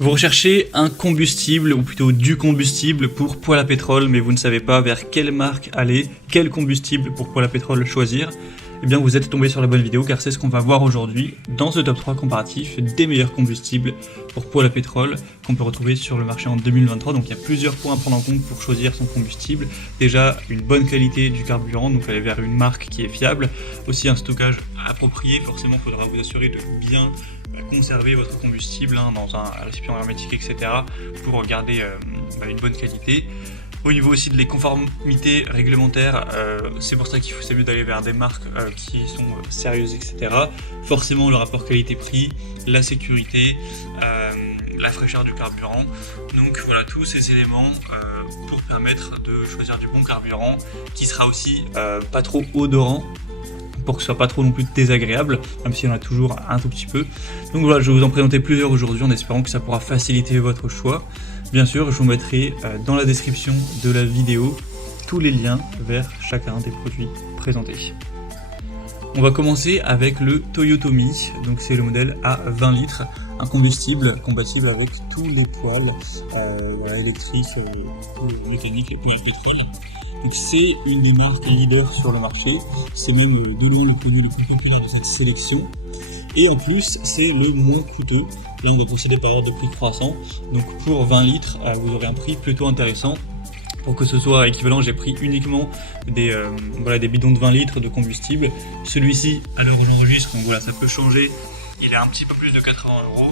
Vous recherchez un combustible, ou plutôt du combustible pour poêle à pétrole, mais vous ne savez pas vers quelle marque aller, quel combustible pour poêle à pétrole choisir. Eh bien vous êtes tombé sur la bonne vidéo car c'est ce qu'on va voir aujourd'hui dans ce top 3 comparatif des meilleurs combustibles pour poêle à pétrole qu'on peut retrouver sur le marché en 2023. Donc il y a plusieurs points à prendre en compte pour choisir son combustible. Déjà une bonne qualité du carburant, donc aller vers une marque qui est fiable. Aussi un stockage approprié, forcément il faudra vous assurer de bien conserver votre combustible dans un récipient hermétique, etc. pour garder une bonne qualité. Au niveau aussi de les conformités réglementaires, c'est pour ça c'est mieux d'aller vers des marques qui sont sérieuses, etc. Forcément le rapport qualité-prix, la sécurité, la fraîcheur du carburant. Donc voilà tous ces éléments pour permettre de choisir du bon carburant qui sera aussi pas trop odorant, pour que ce soit pas trop non plus désagréable, même si on a toujours un tout petit peu. Donc voilà, je vais vous en présenter plusieurs aujourd'hui en espérant que ça pourra faciliter votre choix. Bien sûr, je vous mettrai dans la description de la vidéo tous les liens vers chacun des produits présentés. On va commencer avec le Toyotomi, donc c'est le modèle à 20 litres, un combustible compatible avec tous les poêles électriques, mécaniques, les poêles à pétrole. Donc c'est une des marques leaders sur le marché, c'est même de loin le plus populaire de cette sélection. Et en plus, c'est le moins coûteux. Là, on va procéder par ordre de prix croissant. Donc pour 20 litres, vous aurez un prix plutôt intéressant. Pour que ce soit équivalent, j'ai pris uniquement des bidons de 20 litres de combustible. Celui-ci, à l'heure aujourd'hui, ça peut changer, il est un petit peu plus de 80 €,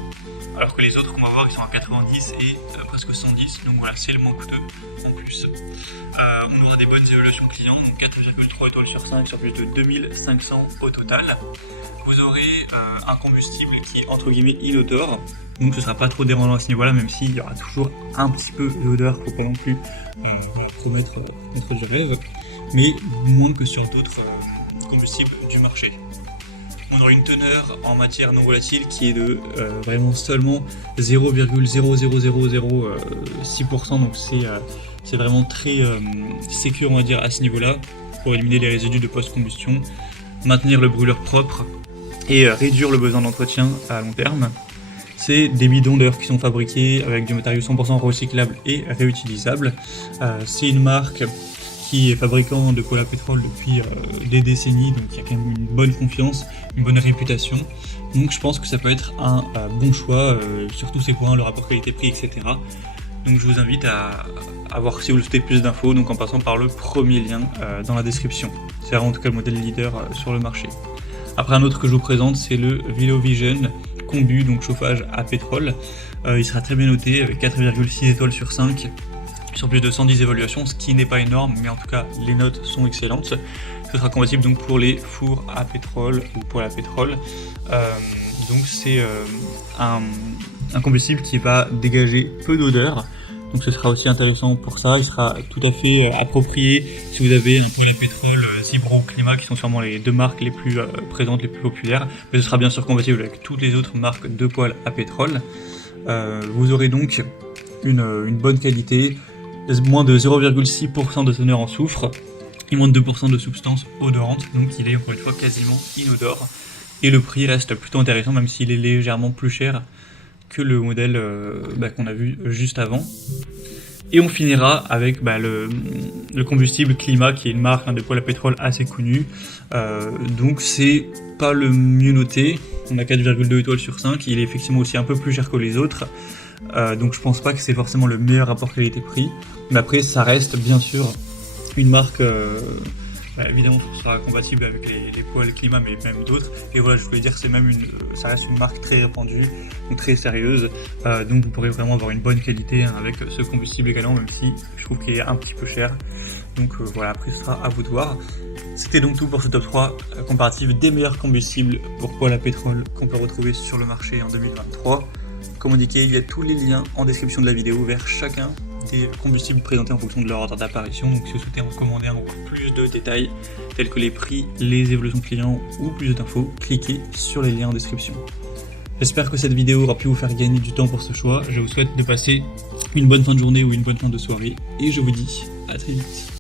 alors que les autres qu'on va voir, ils sont à 90 et presque 110. Donc voilà, c'est le moins coûteux en plus. On aura des bonnes évaluations clients, donc 4,3 étoiles sur 5 sur plus de 2500 au total. Vous aurez un combustible qui est entre guillemets inodore, donc ce sera pas trop dérangeant à ce niveau-là, même s'il y aura toujours un petit peu d'odeur, faut pas non plus promettre du rêve, mais moins que sur d'autres combustibles du marché. On aura une teneur en matière non volatile qui est de vraiment seulement 0,00006%, donc c'est vraiment très sécure, on va dire, à ce niveau-là, pour éliminer les résidus de post-combustion, maintenir le brûleur propre et réduire le besoin d'entretien à long terme. C'est des bidons d'ailleurs qui sont fabriqués avec du matériau 100% recyclable et réutilisable. C'est une marque qui est fabricant de poêle à pétrole depuis des décennies, donc il y a quand même une bonne confiance, une bonne réputation. Donc je pense que ça peut être un bon choix sur tous ces points, le rapport qualité-prix, etc. Donc je vous invite à voir si vous souhaitez plus d'infos, donc en passant par le premier lien dans la description. C'est en tout cas le modèle leader sur le marché. Après, un autre que je vous présente, c'est le Velovision Combu, donc chauffage à pétrole. Il sera très bien noté avec 4,6 étoiles sur 5 sur plus de 110 évaluations, ce qui n'est pas énorme, mais en tout cas les notes sont excellentes. Ce sera compatible donc pour les fours à pétrole ou poêle à pétrole. Donc c'est un combustible qui va dégager peu d'odeur. Donc ce sera aussi intéressant pour ça, il sera tout à fait approprié si vous avez un poêle à pétrole Zibro ou Climat, qui sont sûrement les deux marques les plus présentes, les plus populaires, mais ce sera bien sûr compatible avec toutes les autres marques de poêle à pétrole. Vous aurez donc une bonne qualité, moins de 0,6% de teneur en soufre et moins de 2% de substance odorante, donc il est encore une fois quasiment inodore. Et le prix reste plutôt intéressant, même s'il est légèrement plus cher que le modèle qu'on a vu juste avant. Et on finira avec le combustible Climat, qui est une marque de poêle à pétrole assez connue. Donc c'est pas le mieux noté, on a 4,2 étoiles sur 5, il est effectivement aussi un peu plus cher que les autres. Donc je pense pas que c'est forcément le meilleur rapport qualité-prix, mais après ça reste bien sûr une marque évidemment ce sera compatible avec les poêles Climat, mais même d'autres. Et voilà, je voulais dire que ça reste une marque très répandue, donc très sérieuse, donc vous pourrez vraiment avoir une bonne qualité avec ce combustible également, même si je trouve qu'il est un petit peu cher. Donc voilà, après ce sera à vous de voir. C'était donc tout pour ce top 3 comparatif des meilleurs combustibles pour poêle à pétrole qu'on peut retrouver sur le marché en 2023. Comme indiqué, il y a tous les liens en description de la vidéo vers chacun des combustibles présentés en fonction de leur ordre d'apparition. Donc si vous souhaitez en commander encore plus de détails tels que les prix, les évolutions clients ou plus d'infos, cliquez sur les liens en description. J'espère que cette vidéo aura pu vous faire gagner du temps pour ce choix. Je vous souhaite de passer une bonne fin de journée ou une bonne fin de soirée et je vous dis à très vite.